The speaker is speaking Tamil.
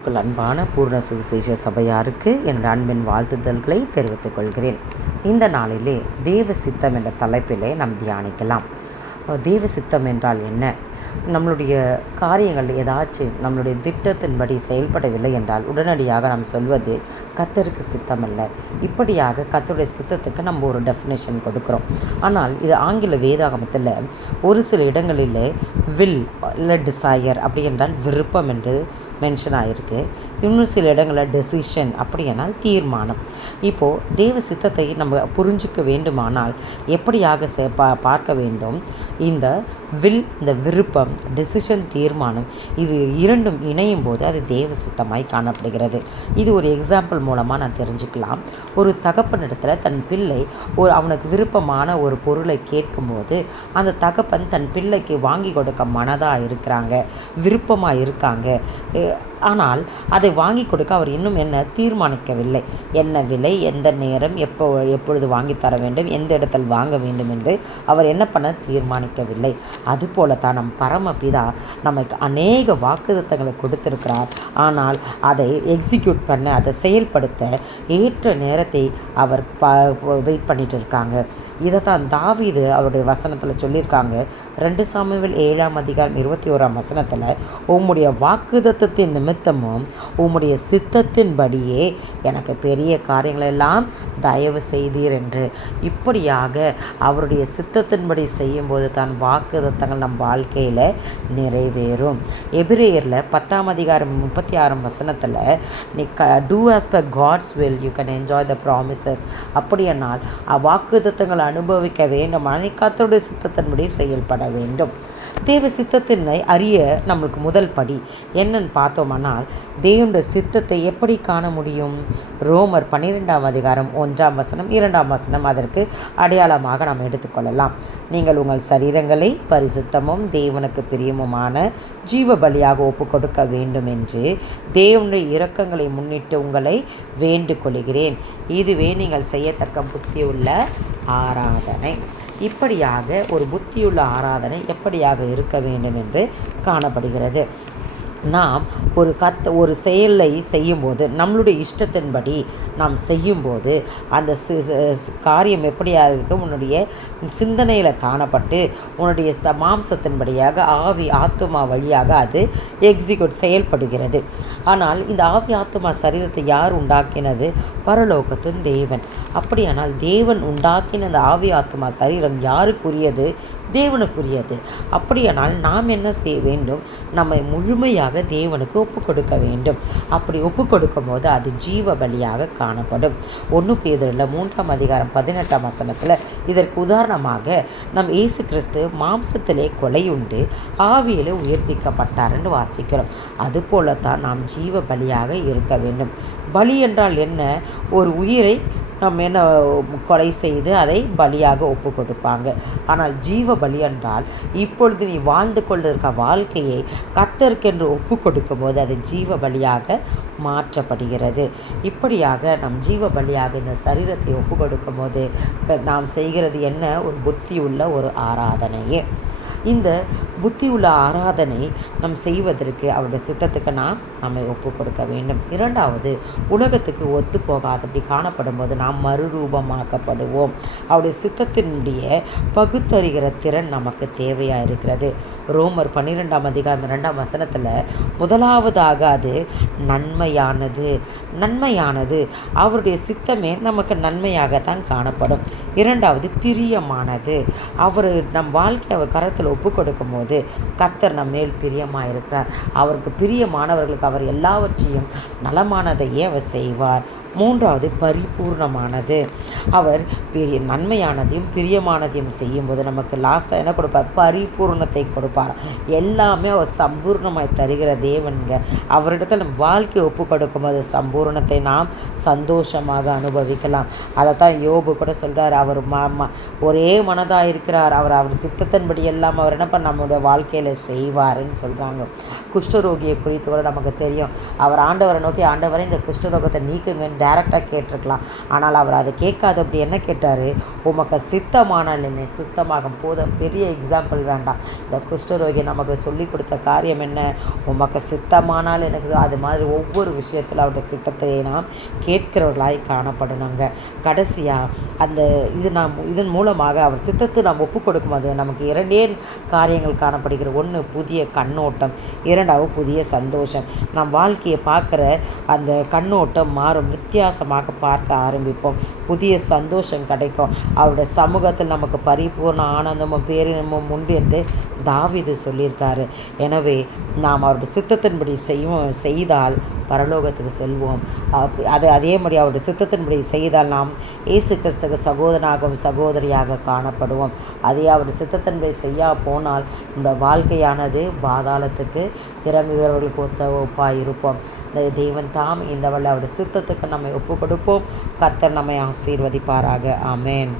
உங்கள் அன்பான பூர்ண சுவிசேஷ சபையாருக்கு என் அன்பின் வாழ்த்துதல்களை தெரிவித்துக் கொள்கிறேன். இந்த நாளிலே தேவ சித்தம் என்ற தலைப்பிலே நாம் தியானிக்கலாம். தேவ சித்தம் என்றால் என்ன? நம்மளுடைய காரியங்கள் ஏதாச்சும் நம்மளுடைய திட்டத்தின்படி செயல்படவில்லை என்றால் உடனடியாக நாம் சொல்வது கர்த்தருக்கு சித்தமல்ல. இப்படியாக கர்த்தருடைய சித்தத்துக்கு நம்ம ஒரு டெஃபினேஷன் கொடுக்குறோம். ஆனால் இது ஆங்கில வேதாகமத்தில் ஒரு சில இடங்களில் வில் இல்லை டிசையர் அப்படி என்றால் விருப்பம் என்று மென்ஷன் ஆகிருக்கு. இன்னும் சில இடங்களில் டெசிஷன் அப்படி என்றால் தீர்மானம். இப்போது தேவ சித்தத்தை நம்ம புரிஞ்சிக்க வேண்டுமானால் எப்படியாக பார்க்க வேண்டும்? இந்த இந்த விருப்பம், டெசிஷன், தீர்மானம் இது இரண்டும் இணையும் போது அது தேவ சித்தமாய் காணப்படுகிறது. இது ஒரு எக்ஸாம்பிள் மூலமாக நான் தெரிஞ்சுக்கலாம். ஒரு தகப்பனிடத்தில் தன் பிள்ளை அவனுக்கு விருப்பமான ஒரு பொருளை கேட்கும்போது அந்த தகப்பன் தன் பிள்ளைக்கு வாங்கி கொடுக்க மனதாக இருக்கிறாங்க, விருப்பமாக இருக்காங்க. ஆனால் அதை வாங்கி கொடுக்க அவர் இன்னும் தீர்மானிக்கவில்லை. என்ன விலை, எந்த நேரம், எப்பொழுது வாங்கி தர வேண்டும், எந்த இடத்தில் வாங்க வேண்டும் என்று அவர் என்ன பண்ண தீர்மானிக்கவில்லை. அதுபோல தான் நம் பரமபிதா நமக்கு அநேக வாக்குத்தத்தங்களை கொடுத்திருக்கிறார். ஆனால் அதை எக்ஸிக்யூட் பண்ண, அதை செயல்படுத்த ஏற்ற நேரத்தை அவர் வெயிட் பண்ணிட்டு இருக்காங்க. இதை தான் தாவீது அவருடைய வசனத்தில் சொல்லியிருக்காங்க. 2 சாமுவேல் 7:21 உம்முடைய வாக்குத்தத்தத்தின் நிமித்தமும் உம்முடைய சித்தத்தின்படியே எனக்கு பெரிய காரியங்களெல்லாம் தயவு செய்தீர் என்று. இப்படியாக அவருடைய சித்தத்தின்படி செய்யும்போது தான் வாக்குத்தத்தங்கள் நம் வாழ்க்கையில் நிறைவேறும். எபிரேயரில் 10:36 நீ do as per God's will you can enjoy the promises. அப்படியானால் வாக்குத்தத்தங்களை அனுபவிக்க வேண்டுமானால் நீ கர்த்தருடைய சித்தத்தின்படி செயல்பட வேண்டும். தேவ சித்தத்தினை அறிய நம்மளுக்கு முதல் படி என்னன்னு பார்த்தோமானால் தேவனுடைய சித்தத்தை எப்படி காண முடியும்? ரோமர் 12:1, 2 அதற்கு அடையாளமாக நாம் எடுத்துக்கொள்ளலாம். நீங்கள் உங்கள் சரீரங்களை பரிசுத்தமும் தேவனுக்கு பிரியமுமான ஜீவ பலியாக ஒப்பு கொடுக்க வேண்டும் என்று தேவனுடைய இரக்கங்களை முன்னிட்டு உங்களை வேண்டிக் கொள்கிறேன். இதுவே நீங்கள் செய்யத்தக்க புத்தியுள்ள ஆராதனை. இப்படியாக ஒரு புத்தியுள்ள ஆராதனை எப்படியாக இருக்க வேண்டும் என்று காணப்படுகிறது. நாம் ஒரு செயலை செய்யும்போது நம்மளுடைய இஷ்டத்தின்படி நாம் செய்யும்போது அந்த காரியம் எப்படியாக இருக்கும்? உன்னுடைய சிந்தனையில் காணப்பட்டு உன்னுடைய மாம்சத்தின்படியாக ஆவி ஆத்துமா வழியாக அது எக்ஸிக்யூட் செயல்படுகிறது. ஆனால் இந்த ஆவி ஆத்துமா சரீரத்தை யார் உண்டாக்கினது? பரலோகத்தின் தேவன். அப்படியானால் தேவன் உண்டாக்கின அந்த ஆவி ஆத்துமா சரீரம் யாருக்குரியது? தேவனுக்குரியது. அப்படியானால் நாம் என்ன செய்ய வேண்டும்? நம்மை முழுமையாக தேவனுக்கு ஒப்பு கொடுக்க வேண்டும். அப்படி ஒப்பு கொடுக்கும் போது அது ஜீவ பலியாக காணப்படும். 1 பேதுருவில் 3:18 இதற்கு உதாரணமாக நம் இயேசு கிறிஸ்து மாம்சத்திலே கொலையுண்டு ஆவியிலே உயிர்ப்பிக்கப்பட்டார் என்று வாசிக்கிறோம். அதுபோலத்தான் நாம் ஜீவ பலியாக இருக்க வேண்டும். பலி என்றால் என்ன? ஒரு உயிரை நம்ம கொலை செய்து அதை பலியாக ஒப்பு கொடுப்பாங்க. ஆனால் ஜீவ பலி என்றால் இப்பொழுது நீ வாழ்ந்து கொண்டிருக்க வாழ்க்கையை கர்த்தருக்கென்று ஒப்பு கொடுக்கும் போது அது ஜீவ பலியாக மாற்றப்படுகிறது. இப்படியாக நம் ஜீவ பலியாக இந்த சரீரத்தை ஒப்பு கொடுக்கும் போது நாம் செய்கிறது என்ன? ஒரு புத்தியுள்ள ஒரு ஆராதனையே. இந்த புத்தியுள்ள ஆராதனை நம் செய்வதற்கு அவருடைய சித்தத்துக்கு நம்மை ஒப்பு கொடுக்க வேண்டும். 2வது, உலகத்துக்கு ஒத்து போகாதபடி காணப்படும் போது நாம் மறுரூபமாக்கப்படுவோம். அவருடைய சித்தத்தினுடைய பகுத்தறிகிற திறன் நமக்கு தேவையாக இருக்கிறது. ரோமர் 12:2 முதலாவதாக அது நன்மையானது. அவருடைய சித்தமே நமக்கு நன்மையாகத்தான் காணப்படும். 2வது, பிரியமானது. நம் வாழ்க்கை அவர் கரத்தில் ஒப்பு கொடுக்கும் போது கர்த்தர் நம்ம மேல் பிரியமாக இருக்கிறார். அவருக்கு பிரியமானவர்களுக்கு அவர் எல்லாவற்றையும் நலமானதையே அவர் செய்வார். 3வது, பரிபூர்ணமானது. அவர் நன்மையானதையும் பிரியமானதையும் செய்யும்போது நமக்கு லாஸ்ட்டாக என்ன கொடுப்பார்? பரிபூர்ணத்தை கொடுப்பார். எல்லாமே அவர் சம்பூர்ணமாய் தருகிற தேவனுங்க. அவரிடத்தில் நம்ம வாழ்க்கையை ஒப்பு கொடுக்கும்போது சம்பூர்ணத்தை நாம் சந்தோஷமாக அனுபவிக்கலாம். அதை தான் யோபு கூட சொல்கிறார். அவர் ஒரே மனதாக இருக்கிறார். அவர் சித்தத்தின்படி எல்லாம் அவர் என்ன பண்ண நம்முடைய வாழ்க்கையில் செய்வார்ன்னு சொல்கிறாங்க. குஷ்டரோகியை குறித்து கூட நமக்கு தெரியும். அவர் ஆண்டவரை நோக்கி, ஆண்டவரை இந்த குஷ்டரோகத்தை நீக்குங்கன்னு டைரெக்டாக கேட்டிருக்கலாம். ஆனால் அவர் அதை கேட்காத ரெண்டாவது அப்படி என்ன கேட்டார், உமக்கு சித்தமானால் என்னை சுத்தமாகும். போதும், பெரிய எக்ஸாம்பிள் வேண்டாம். இந்த குஷ்டரோகி நமக்கு சொல்லி கொடுத்த காரியம் என்ன, உமக்கு சித்தமானால் எனக்கு அது மாதிரி ஒவ்வொரு விஷயத்தில் அவருடைய சித்தத்தை நாம் கேட்கிறவர்களாய் காணப்படணுங்க. கடைசியாக அந்த இதன் மூலமாக அவர் சித்தத்தை நாம் ஒப்பு கொடுக்கும்போது நமக்கு இரண்டே காரியங்கள் காணப்படுகிற. ஒன்று, புதிய கண்ணோட்டம். இரண்டாவது, புதிய சந்தோஷம். நம் வாழ்க்கையை பார்க்குற அந்த கண்ணோட்டம் மாறும். வித்தியாசமாக பார்க்க ஆரம்பிப்போம். புதிய சந்தோஷம் கிடைக்கும். அவருடைய சமூகத்தில் நமக்கு பரிபூர்ண ஆனந்தமும் பேரினமும் உண்டு என்று தாவீது சொல்லியிருக்காரு. எனவே நாம் அவருடைய சித்தத்தின்படி செய்தால் பரலோகத்துக்கு செல்வோம். அதே மாதிரி அவருடைய சித்தத்தின்படி செய்தால் நாம் இயேசு கிறிஸ்துக்கு சகோதரனாகவும் சகோதரியாக காணப்படுவோம். அதே அவருடைய சித்தத்தின்படி செய்ய போனால் இந்த வாழ்க்கையானது பாதாளத்துக்கு இறங்குகிறவர்களுக்கு ஒப்பாக இருப்போம். இந்த தேவன் தாம் இந்த வழியில் அவருடைய சித்தத்துக்கு நம்மை ஒப்பு கொடுப்போம். கர்த்தர் நம்மை ஆசீர்வதிப்பாராக. ஆமென்.